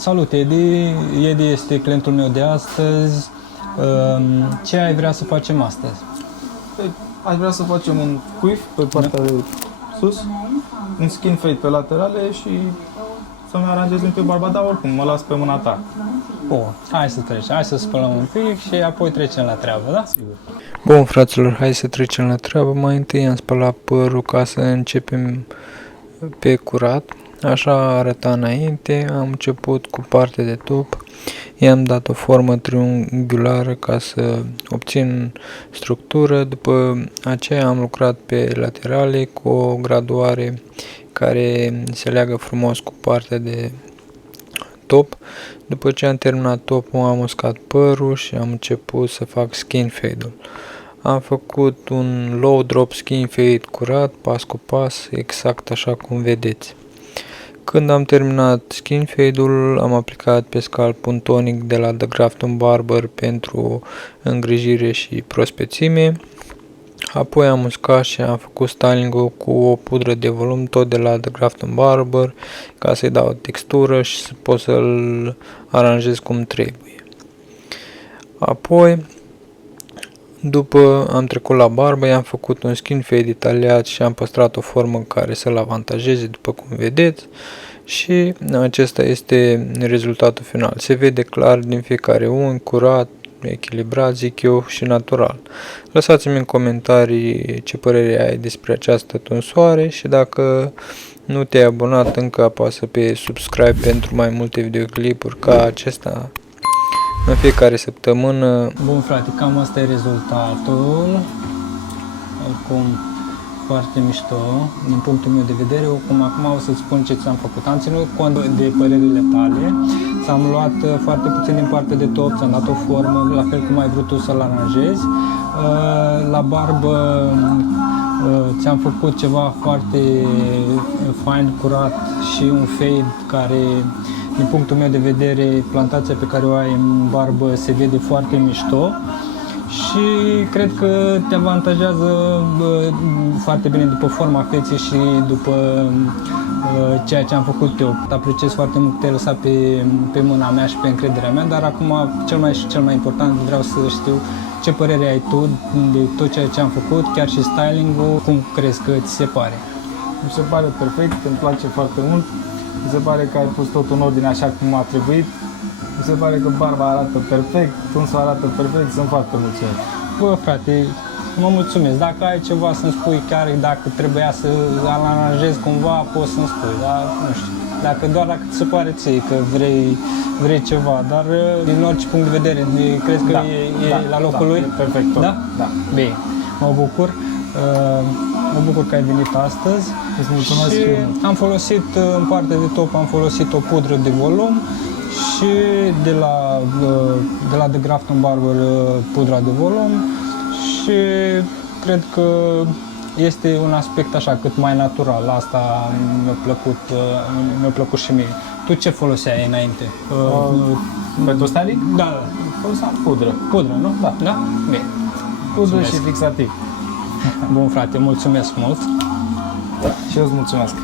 Salut, Edi! Edi este clientul meu de astăzi. Ce ai vrea să facem astăzi? Aș vrea să facem un cuif pe partea de sus, un skin fade pe laterale și să-mi aranjez un pic barba, dar oricum mă las pe mâna ta. Bun, hai să trecem, hai să spălăm un pic și apoi trecem la treabă, da? Sigur. Bun, fraților, hai să trecem la treabă. Mai întâi am spălat părul ca să începem pe curat. Așa arăta înainte. Am început cu partea de top. I-am dat o formă triunghiulară ca să obțin structură. După aceea am lucrat pe laterale cu o graduare care se leagă frumos cu partea de top. După ce am terminat topul, am uscat părul și am început să fac skin fade-ul. Am făcut un low drop skin fade curat, pas cu pas, exact așa cum vedeți. Când am terminat skin fade-ul, am aplicat pe scalp un tonic de la The Grafton Barber pentru îngrijire și prospețime. Apoi am uscat și am făcut styling-ul cu o pudră de volum tot de la The Grafton Barber ca să-i dau textură și să pot să-l aranjez cum trebuie. Apoi, după am trecut la barbă, i-am făcut un skin fade detaliat și am păstrat o formă care să-l avantajeze după cum vedeți. Și acesta este rezultatul final. Se vede clar din fiecare unghi, curat, echilibrat, zic eu, și natural. Lăsați-mi în comentarii ce părere ai despre această tunsoare și dacă nu te-ai abonat încă, apasă pe subscribe pentru mai multe videoclipuri ca acesta în fiecare săptămână. Bun, frate, cam asta e rezultatul. Oricum, foarte mișto, din punctul meu de vedere. Acum o să-ți spun ce ți-am făcut. Am ținut cont de părerile tale, ți-am luat foarte puțin din partea de top, ți-am dat o formă, la fel cum ai vrut tu să-l aranjezi. La barbă ți-am făcut ceva foarte fain, curat și un fade care, din punctul meu de vedere, plantația pe care o ai în barbă se vede foarte mișto. Și cred că te avantajează foarte bine după forma feței și după ceea ce am făcut eu. Apreciez foarte mult că te-ai lăsat pe mâna mea și pe încrederea mea, dar acum cel mai important vreau să știu ce părere ai tu de tot ceea ce am făcut, chiar și styling-ul, cum crezi că ți se pare? Mi se pare perfect, îmi place foarte mult. Mi se pare că ai pus tot în ordine așa cum a trebuit. Mi se pare că barba arată perfect, tunsul arată perfect, sunt foarte mulțumit. Bă, frate, mă mulțumesc. Dacă ai ceva să-mi spui, chiar dacă trebuia să aranjez cumva, poți să-mi spui, dar nu știu. Doar dacă ți se pare ție că vrei ceva, dar din orice punct de vedere, crezi că e la locul lui? Perfect, tot. Da? Da. Bine, mă bucur. Mă bucur că ai venit astăzi. Îți mulțumesc. Și am folosit, în partea de top, am folosit o pudră de volum și de la The Grafton Barber pudra de volum și cred că este un aspect așa cât mai natural. Asta mi-a plăcut și mie. Tu ce foloseai înainte? Pentru styling? Da, Foloseam pudră. pudră, nu? Da. Da? Bine. Pudră Mulțumesc. și fixativ. Bun, frate, mulțumesc mult. Și eu îți mulțumesc.